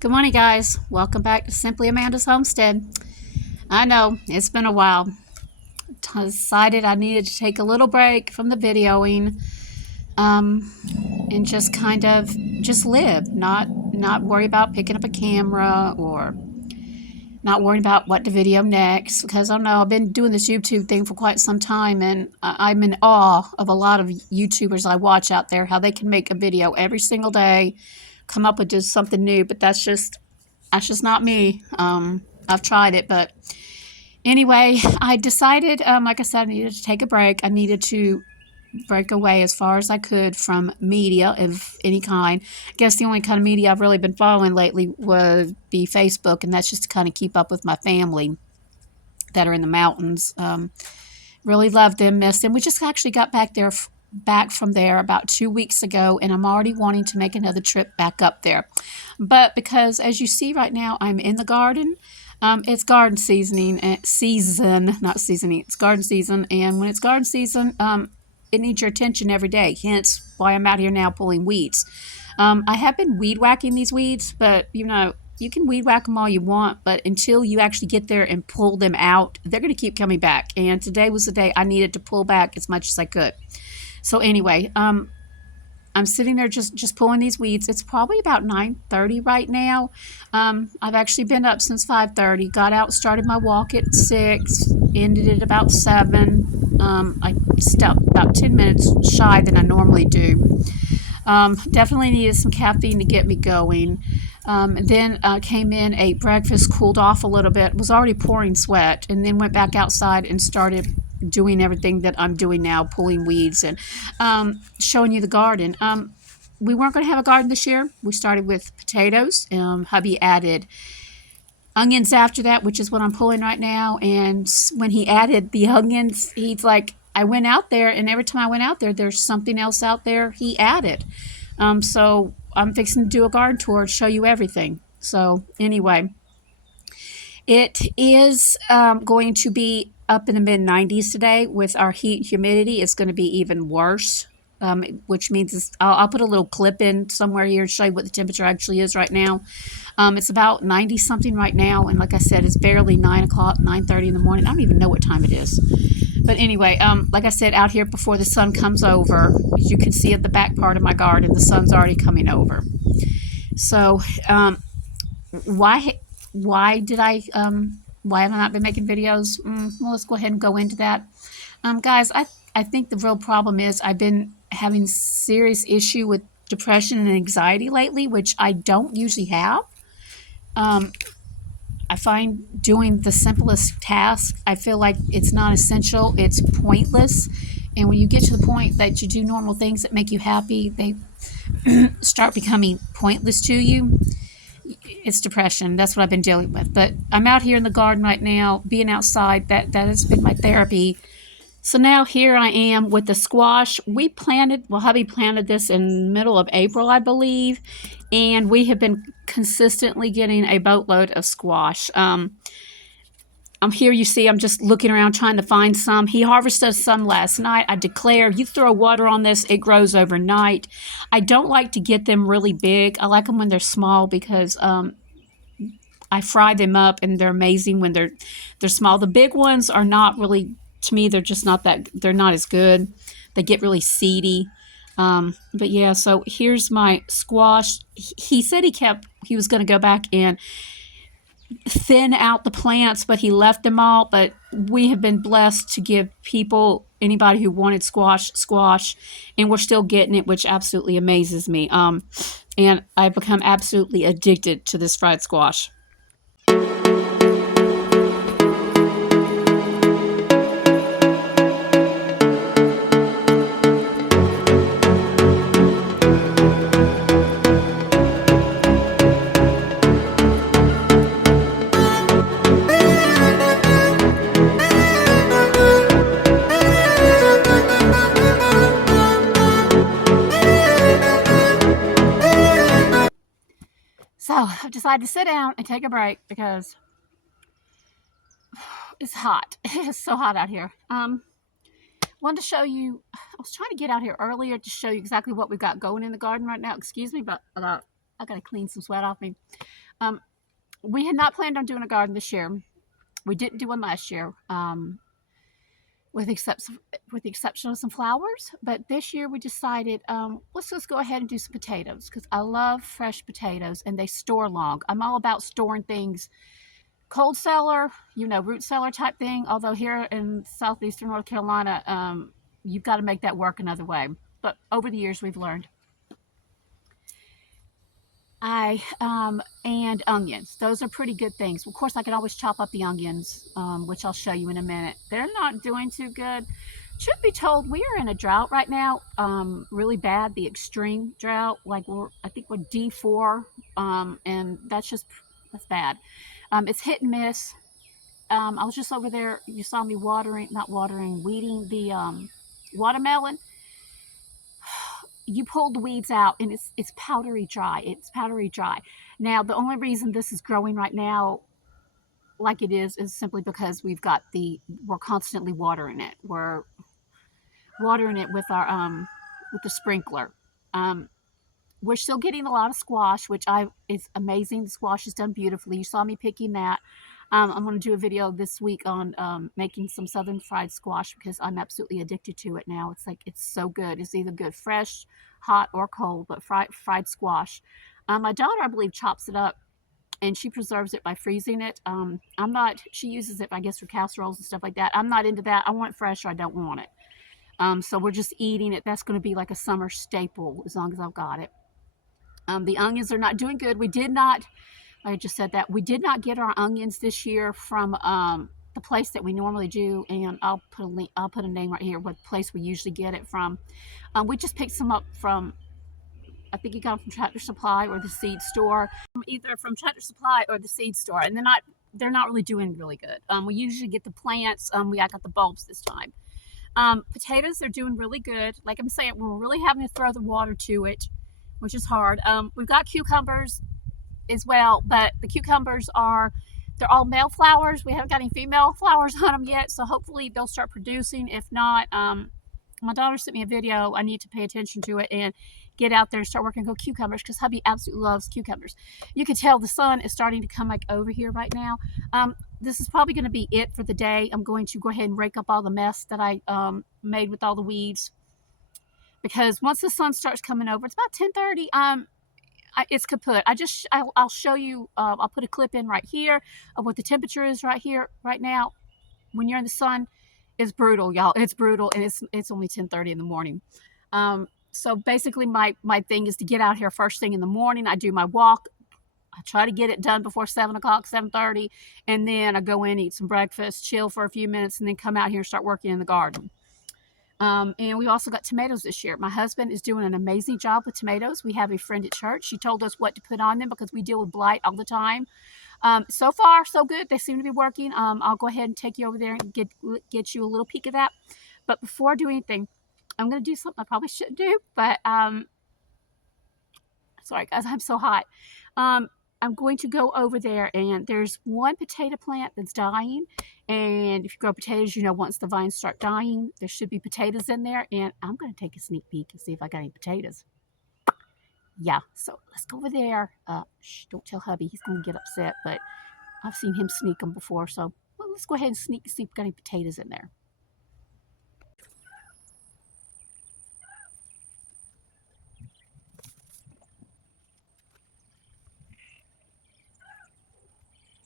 Good morning, guys. Welcome back to Simply Amanda's Homestead. I know it's been a while. Decided I needed to take a little break from the videoing, and just kind of just live, not worry about picking up a camera or not worrying about what to video next. Because I don't know, I've been doing this YouTube thing for quite some time, and I'm in awe of a lot of YouTubers I watch out there, how they can make a video every single day, come up with just something new. But that's just not me. I've tried it, but anyway, I decided, like I said, I needed to take a break. I needed to break away as far as I could from media of any kind. I guess the only kind of media I've really been following lately would be Facebook, and that's just to kind of keep up with my family that are in the mountains. Really love them, miss them. We just actually got back from there about 2 weeks ago, and I'm already wanting to make another trip back up there. But because, as you see right now, I'm in the garden. It's garden season, not seasoning. It's garden season, and when it's garden season, it needs your attention every day. Hence, why I'm out here now pulling weeds. I have been weed whacking these weeds, but you can weed whack them all you want, but until you actually get there and pull them out, they're going to keep coming back. And today was the day I needed to pull back as much as I could. So anyway, I'm sitting there just pulling these weeds. It's probably about 9:30 right now. I've actually been up since 5:30. Got out, started my walk at 6, ended at about 7. I stepped about 10 minutes shy than I normally do. Definitely needed some caffeine to get me going. Then came in, ate breakfast, cooled off a little bit, was already pouring sweat, and then went back outside and started doing everything that I'm doing now, pulling weeds and showing you the garden. We weren't going to have a garden this year. We started with potatoes. Hubby added onions after that, which is what I'm pulling right now. And when he added the onions, he's like, I went out there, and every time I went out there, there's something else out there he added. So I'm fixing to do a garden tour to show you everything. So anyway, it is going to be up in the mid-90s today. With our heat humidity, it's going to be even worse, which means I'll put a little clip in somewhere here to show you what the temperature actually is right now. It's about 90-something right now, and like I said, it's barely 9 o'clock, 9:30 in the morning. I don't even know what time it is. But anyway, like I said, out here before the sun comes over, as you can see at the back part of my garden, the sun's already coming over. So why did why have I not been making videos? Well, let's go ahead and go into that. Guys, I think the real problem is I've been having serious issue with depression and anxiety lately, which I don't usually have. I find doing the simplest task, I feel like it's not essential, it's pointless. And when you get to the point that you do normal things that make you happy, they start becoming pointless to you. It's depression. That's what I've been dealing with. But I'm out here in the garden right now, being outside. That has been my therapy. So now here I am with the squash. Hubby planted this in the middle of April, I believe, and we have been consistently getting a boatload of squash. I'm here, you see, I'm just looking around trying to find some. He harvested some last night. I declare, you throw water on this, it grows overnight. I don't like to get them really big. I like them when they're small because I fry them up, and they're amazing when they're small. The big ones are not really, to me, they're just not they're not as good. They get really seedy. But yeah, so here's my squash. He said he was going to go back and thin out the plants, but he left them all. But we have been blessed to give anybody who wanted squash, and we're still getting it, which absolutely amazes me. And I've become absolutely addicted to this fried squash. So I've decided to sit down and take a break because it's hot. It's so hot out here. Wanted to show you, I was trying to get out here earlier to show you exactly what we've got going in the garden right now. Excuse me, but I got to clean some sweat off me. We had not planned on doing a garden this year. We didn't do one last year, with the exception of some flowers. But this year we decided, let's just go ahead and do some potatoes, because I love fresh potatoes and they store long. I'm all about storing things cold cellar, root cellar type thing. Although here in southeastern North Carolina, you've got to make that work another way. But over the years we've learned. And onions. Those are pretty good things. Of course, I can always chop up the onions, which I'll show you in a minute. They're not doing too good. Truth be told, we are in a drought right now, really bad, the extreme drought. Like I think we're D4, and that's bad. It's hit and miss. I was just over there. You saw me weeding the watermelon. You pull the weeds out and it's powdery dry. It's powdery dry. Now, the only reason this is growing right now like it is simply because we're constantly watering it. We're watering it with with the sprinkler. We're still getting a lot of squash, which it's amazing. The squash is done beautifully. You saw me picking that. I'm going to do a video this week on making some southern fried squash, because I'm absolutely addicted to it now. It's so good. It's either good fresh, hot, or cold, but fried squash. My daughter, I believe, chops it up and she preserves it by freezing it. She uses it, I guess, for casseroles and stuff like that. I'm not into that. I want it fresh or I don't want it. So we're just eating it. That's going to be like a summer staple as long as I've got it. The onions are not doing good. I just said that we did not get our onions this year from the place that we normally do, and I'll put a name right here, what place we usually get it from. We just picked some up from, I think you got them from Tractor Supply or the seed store, either from Tractor Supply or the seed store, and they're not really doing really good. We usually get the plants. I got the bulbs this time. Potatoes, they're doing really good. Like I'm saying, we're really having to throw the water to it, which is hard. We've got cucumbers as well, but the cucumbers they're all male flowers. We haven't got any female flowers on them yet, so hopefully they'll start producing. If not, my daughter sent me a video. I need to pay attention to it and get out there and start working on cucumbers, because hubby absolutely loves cucumbers. You can tell the sun is starting to come like over here right now. This is probably going to be it for the day. I'm going to go ahead and rake up all the mess that I made with all the weeds, because once the sun starts coming over, it's about 10:30. It's kaput. I'll show you. I'll put a clip in right here of what the temperature is right now. When you're in the sun, it's brutal, y'all. It's brutal, and it's only 10:30 in the morning. So basically, my thing is to get out here first thing in the morning. I do my walk. I try to get it done before 7 o'clock, 7:30, and then I go in, eat some breakfast, chill for a few minutes, and then come out here and start working in the garden. And we also got tomatoes this year. My husband is doing an amazing job with tomatoes. We have a friend at church. She told us what to put on them because we deal with blight all the time. So far, so good. They seem to be working. I'll go ahead and take you over there and get you a little peek of that. But before I do anything, I'm going to do something I probably shouldn't do. But sorry, guys, I'm so hot. I'm going to go over there, and there's one potato plant that's dying. And if you grow potatoes, once the vines start dying, there should be potatoes in there. And I'm going to take a sneak peek and see if I got any potatoes. Yeah, so let's go over there. Shh, don't tell hubby. He's going to get upset, but I've seen him sneak them before. So let's go ahead and sneak and see if we got any potatoes in there.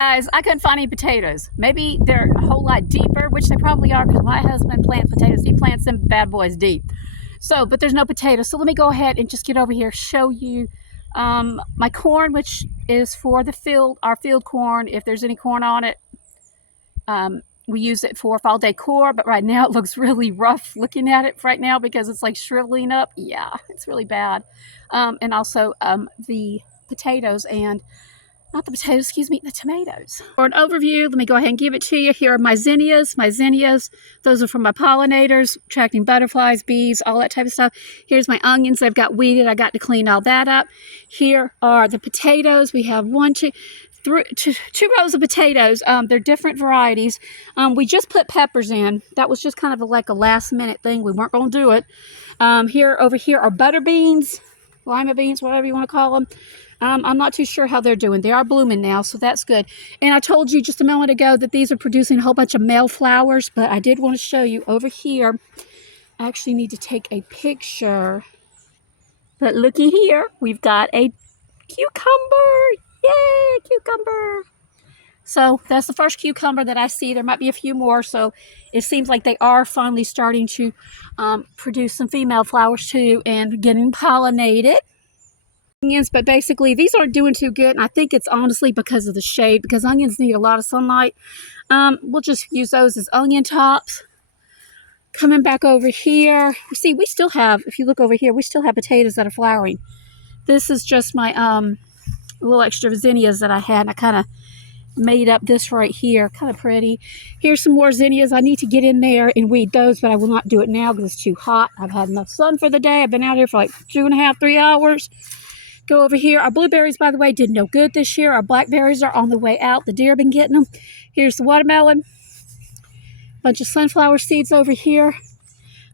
Guys, I couldn't find any potatoes. Maybe they're a whole lot deeper, which they probably are, because my husband plants potatoes. He plants them bad boys deep. So, but there's no potatoes. So let me go ahead and just get over here, show you my corn, which is for our field corn. If there's any corn on it, we use it for fall decor, but right now it looks really rough looking at it right now because it's like shriveling up. Yeah, it's really bad. And also the potatoes and not the potatoes, excuse me, the tomatoes. For an overview, let me go ahead and give it to you. Here are my zinnias. My zinnias, those are for my pollinators, attracting butterflies, bees, all that type of stuff. Here's my onions. I've got weeded. I got to clean all that up. Here are the potatoes. We have two rows of potatoes. They're different varieties. We just put peppers in. That was just kind of like a last minute thing. We weren't going to do it. Over here are butter beans, lima beans, whatever you want to call them. I'm not too sure how they're doing. They are blooming now, so that's good. And I told you just a moment ago that these are producing a whole bunch of male flowers, but I did want to show you over here. I actually need to take a picture. But looky here, we've got a cucumber. Yay, cucumber. So that's the first cucumber that I see. There might be a few more, so it seems like they are finally starting to produce some female flowers too and getting pollinated. Onions, but basically these aren't doing too good, and I think it's honestly because of the shade, because onions need a lot of sunlight. We'll just use those as onion tops. Coming back over here, you see we still have, if you look over here, we still have potatoes that are flowering. This is just my little extra zinnias that I had, and I kind of made up this right here, kind of pretty. Here's some more zinnias. I need to get in there and weed those, but I will not do it now because it's too hot. I've had enough sun for the day. I've been out here for like 2.5, 3 hours. Go over here. Our blueberries, by the way, did no good this year. Our blackberries are on the way out. The deer have been getting them. Here's the watermelon. Bunch of sunflower seeds over here.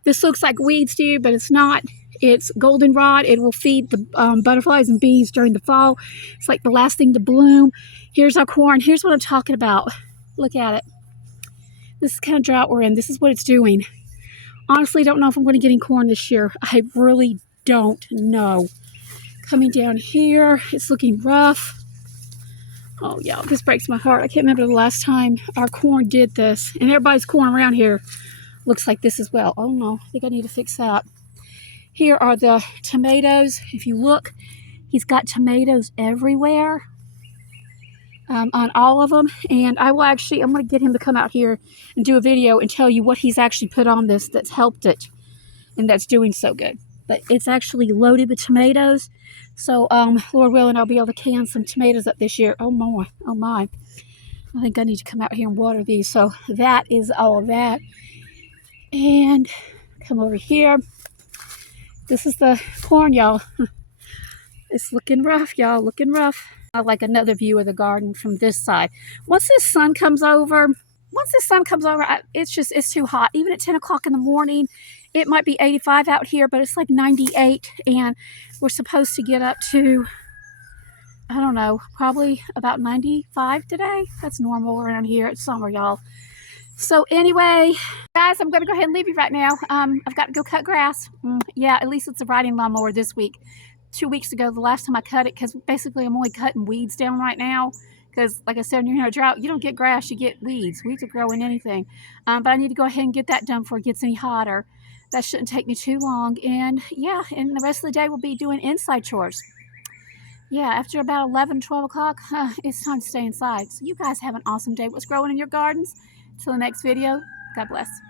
This looks like weeds to you, but it's not. It's goldenrod. It will feed the butterflies and bees during the fall. It's like the last thing to bloom. Here's our corn. Here's what I'm talking about. Look at it. This is the kind of drought we're in. This is what it's doing. Honestly, don't know if I'm going to get any corn this year. I really don't know. Coming down here, it's looking rough. Oh, yeah, this breaks my heart. I can't remember the last time our corn did this. And everybody's corn around here looks like this as well. Oh, no, I think I need to fix that. Here are the tomatoes. If you look, he's got tomatoes everywhere on all of them. And I will actually, I'm going to get him to come out here and do a video and tell you what he's actually put on this that's helped it and that's doing so good. But it's actually loaded with tomatoes. So, Lord willing, I'll be able to can some tomatoes up this year. Oh, my. Oh, my. I think I need to come out here and water these. So, that is all of that. And come over here. This is the corn, y'all. It's looking rough, y'all. Looking rough. I like another view of the garden from this side. Once the sun comes over, it's too hot. Even at 10 o'clock in the morning, it might be 85 out here, but it's like 98, and we're supposed to get up to, I don't know, probably about 95 today. That's normal around here. It's summer, y'all. So anyway, guys, I'm going to go ahead and leave you right now. I've got to go cut grass. Yeah, at least it's a riding lawnmower this week. 2 weeks ago, the last time I cut it, because basically I'm only cutting weeds down right now. Because, like I said, when you're in a drought, you don't get grass, you get weeds. Weeds will grow in anything. But I need to go ahead and get that done before it gets any hotter. That shouldn't take me too long. And, yeah, and the rest of the day we'll be doing inside chores. Yeah, after about 11, 12 o'clock, it's time to stay inside. So you guys have an awesome day. What's growing in your gardens? Until the next video, God bless.